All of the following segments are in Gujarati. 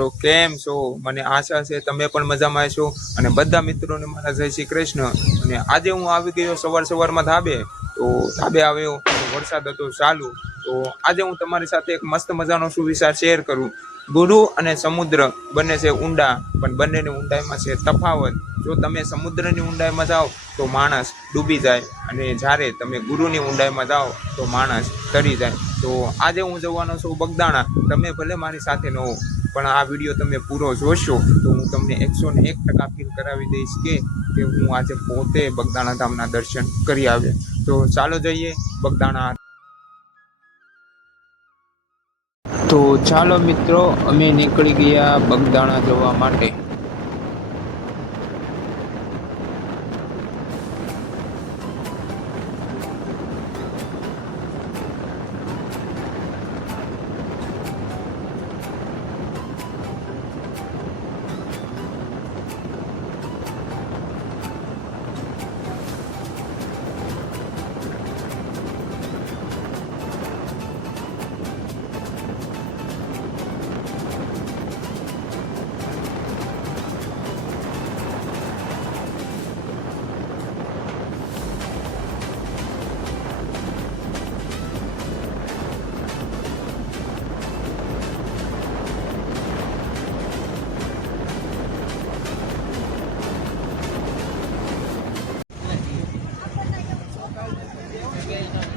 મિત્રો કેમ છો? મને આશા છે તમે પણ મજામાં હશો અને બધા મિત્રોને મારા જય શ્રી કૃષ્ણ। અને આજે હું આવી ગયો સવારમાં ધાબે, તો ધાબે આવ્યો, વરસાદ હતો ચાલુ। તો આજે હું તમારી સાથે એક મસ્ત મજાનો સુવિચાર શેર કરું। ગુરુ અને સમુદ્ર બંને છે ઊંડા, પણ બંનેની ઊંડાઈમાં છે તફાવત। જો તમે સમુદ્રની ઊંડાઈમાં જાઓ તો માણસ ડૂબી જાય, અને જ્યારે તમે ગુરુની ઊંડાઈમાં જાઓ તો માણસ તરી જાય। તો આજે હું જવાનો છું બગદાણા। તમે ભલે મારી સાથે ન હો, પણ આ વિડીયો તમે પૂરો જોશો તો હું તમને 101% ફીલ કરાવી દઈશ કે હું આજે પોતે બગદાણા ધામના દર્શન કરી આવ્યો। તો ચાલો જઈએ બગદાણા। તો ચાલો મિત્રો, અમે નીકળી ગયા બગદાણા જવા માટે।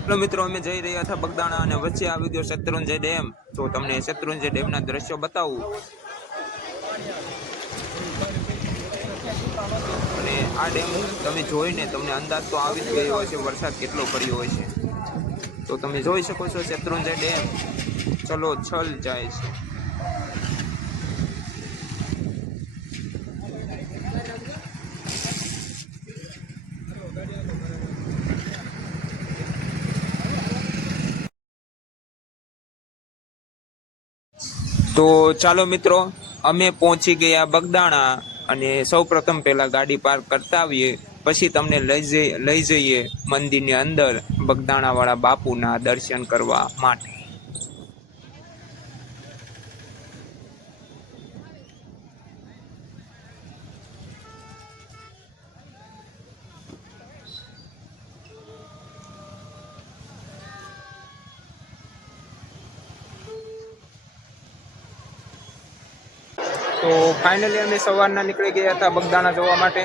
હેલો મિત્રો, અમે જઈ રહ્યા હતા બગદાણા અને વચ્ચે આવી ગયો શેત્રુંજય ડેમ। તો તમને શેત્રુંજય ડેમના દ્રશ્યો બતાવું। અને આ ડેમ તમે જોઈને તમને અંદાજ તો આવી જ ગયો હશે વરસાદ કેટલો પડ્યો હોય છે। તો તમે જોઈ શકો છો શેત્રુંજય ડેમ ચલો છલ જાય છે। તો ચાલો મિત્રો, અમે પહોંચી ગયા બગદાણા, અને સૌ પ્રથમ પહેલા ગાડી પાર્ક કરતા આવીએ, પછી તમને લઈ જઈએ મંદિરની અંદર બગદાણા વાળા બાપુના દર્શન કરવા માટે। તો ફાઇનલી અમે સવારના નીકળી ગયા હતા બગદાણા જવા માટે,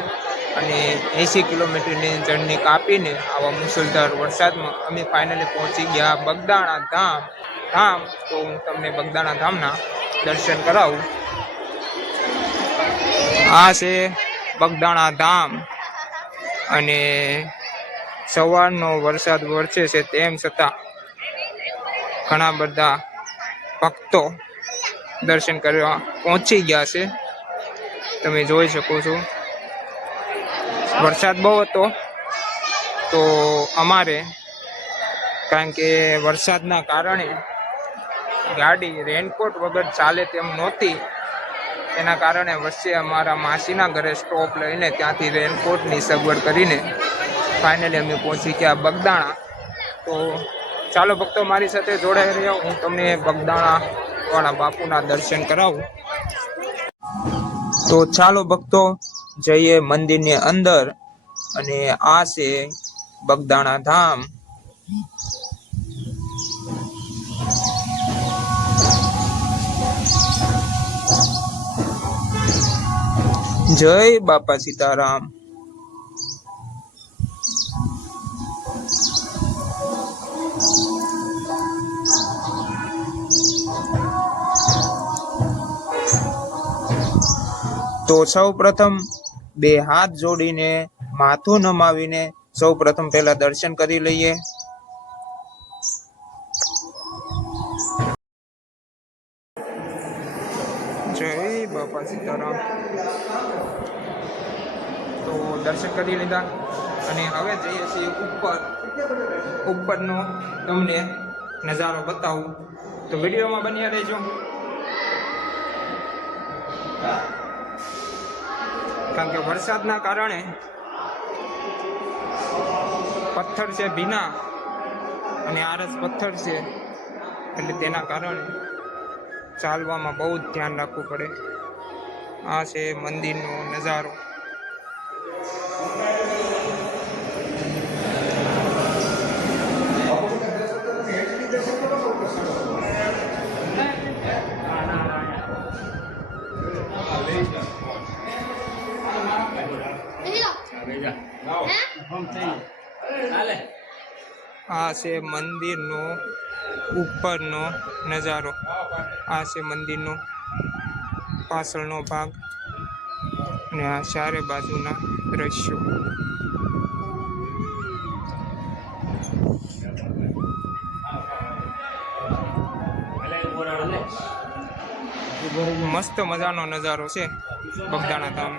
અને 80 કિલોમીટરની જર્ની કાપીને આવા મુસળધાર વરસાદમાં અમે ફાઇનલી પહોંચી ગયા બગદાણા ધામ। તો હું તમને બગદાણા ધામના દર્શન કરાવું। આ છે બગદાણા ધામ, અને સવારનો વરસાદ વરસે છે તેમ છતાં ઘણા બધા ભક્તો દર્શન કરવા પહોંચી ગયા છે। તમે જોઈ શકો છો વરસાદ બહુ હતો, તો અમારે કારણ કે વરસાદના કારણે ગાડી રેનકોટ વગર ચાલે તેમ નહોતી, એના કારણે વચ્ચે અમારા માસીના ઘરે સ્ટોપ લઈને ત્યાંથી રેનકોટની સગવડ કરીને ફાઇનલી અમે પહોંચી ગયા બગદાણા। તો ચાલો ભક્તો મારી સાથે જોડાઈ રહ્યા, હું તમને બગદાણા વાળા બાપુના દર્શન કરાવું। તો ચાલો ભક્તો જઈએ મંદિરની અંદર, અને આ છે બગદાણા ધામ। જય બાપા સીતારામ। તો સૌ પ્રથમ બે હાથ જોડીને માથું નમાવીને સૌ પ્રથમ પહેલા દર્શન કરી લઈએ। જય બાપા સીતારામ। તો દર્શન કરી લીધા, અને હવે જઈએ છીએ ઉપરનો તમને નજારો બતાવું, તો વિડીયોમાં બન્યા રહેજો। કારણ કે વરસાદના કારણે પથ્થર છે ભીના, અને આરસ પથ્થર છે, એટલે તેના કારણે ચાલવામાં બહુ જ ધ્યાન રાખવું પડે. આ છે મંદિરનો નજારો. આ છે મંદિરનો ઉપરનો નજારો. આ છે મંદિરનો પાછળનો ભાગ અને આ ચારે બાજુના દ્રશ્યો. મસ્ત મજાનો નજારો છે બગદાણા ધામ.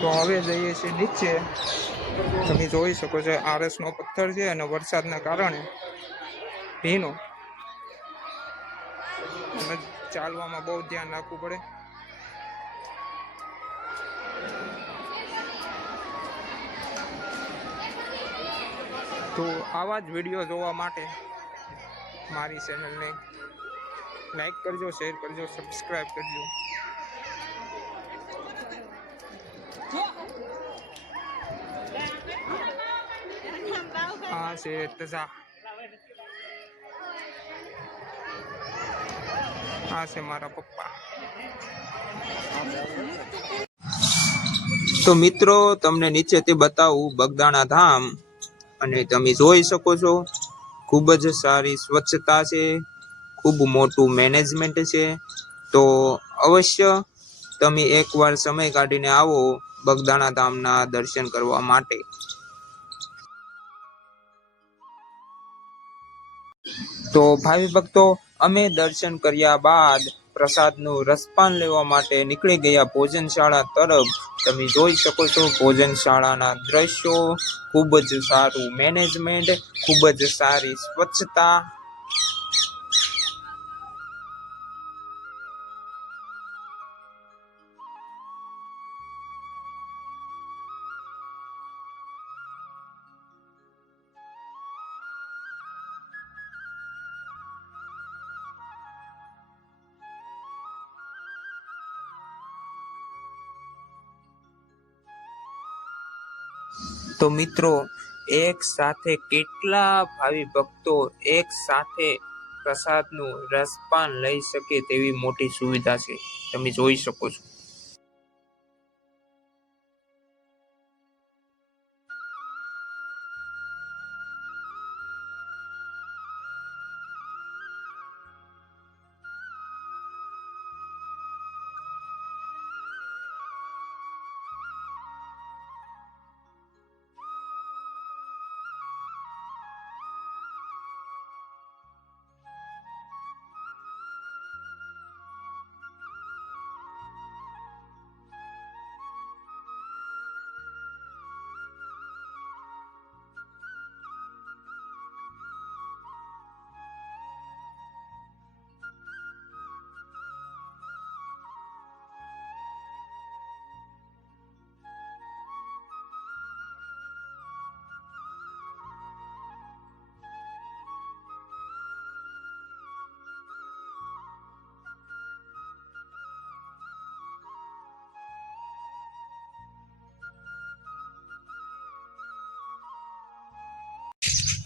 તો હવે જઈએ છીએ નીચે. તમે જોઈ શકો છો આરસનો પથ્થર છે અને વરસાદના કારણે ભીનો. ચાલવામાં બહુ ધ્યાન રાખવું પડે. તો આવા જ વિડીયો જોવા માટે મારી ચેનલને લાઈક કરજો, શેર કરજો, સબસ્ક્રાઈબ કરજો. આ છે તજા. આ છે મારા પપ્પા. તો મિત્રો તમને નીચેથી બતાવું બગદાણા ધામ અને તમે જોઈ શકો છો ખૂબ જ સારી સ્વચ્છતા છે, ખૂબ મોટું મેનેજમેન્ટ છે. તો અવશ્ય તમે એકવાર સમય કાઢીને આવો બગદાણા ધામના દર્શન કરવા માટે. તો ભાવિ ભક્તો, અમે દર્શન કર્યા બાદ પ્રસાદનું રસપાન લેવા માટે નીકળી ગયા ભોજનશાળા તરફ. તમે જોઈ શકો છો ભોજનશાળાના દ્રશ્યો. ખૂબ જ સારું મેનેજમેન્ટ, ખૂબ જ સારી સ્વચ્છતા. તો મિત્રો, એક સાથે કેટલા ભાવિ ભક્તો એક સાથે પ્રસાદનું રસપાન લઈ શકે તેવી મોટી સુવિધા છે. તમે જોઈ શકો છો.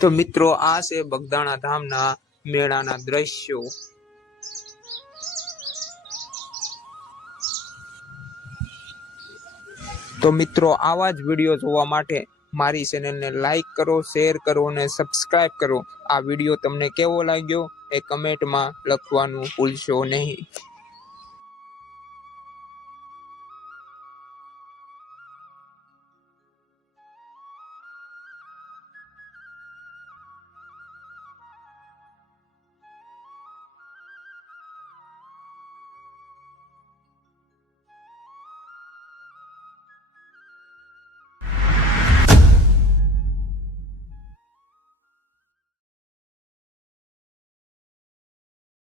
તો મિત્રો, આ છે બગદાણા ધામના મેળાના દ્રશ્યો. તો મિત્રો, આવા જ વિડીયો જોવા માટે મારી ચેનલને લાઈક કરો, શેર કરો અને સબસ્ક્રાઈબ કરો. આ વિડીયો તમને કેવો લાગ્યો એ કમેન્ટમાં લખવાનું ભૂલશો નહીં.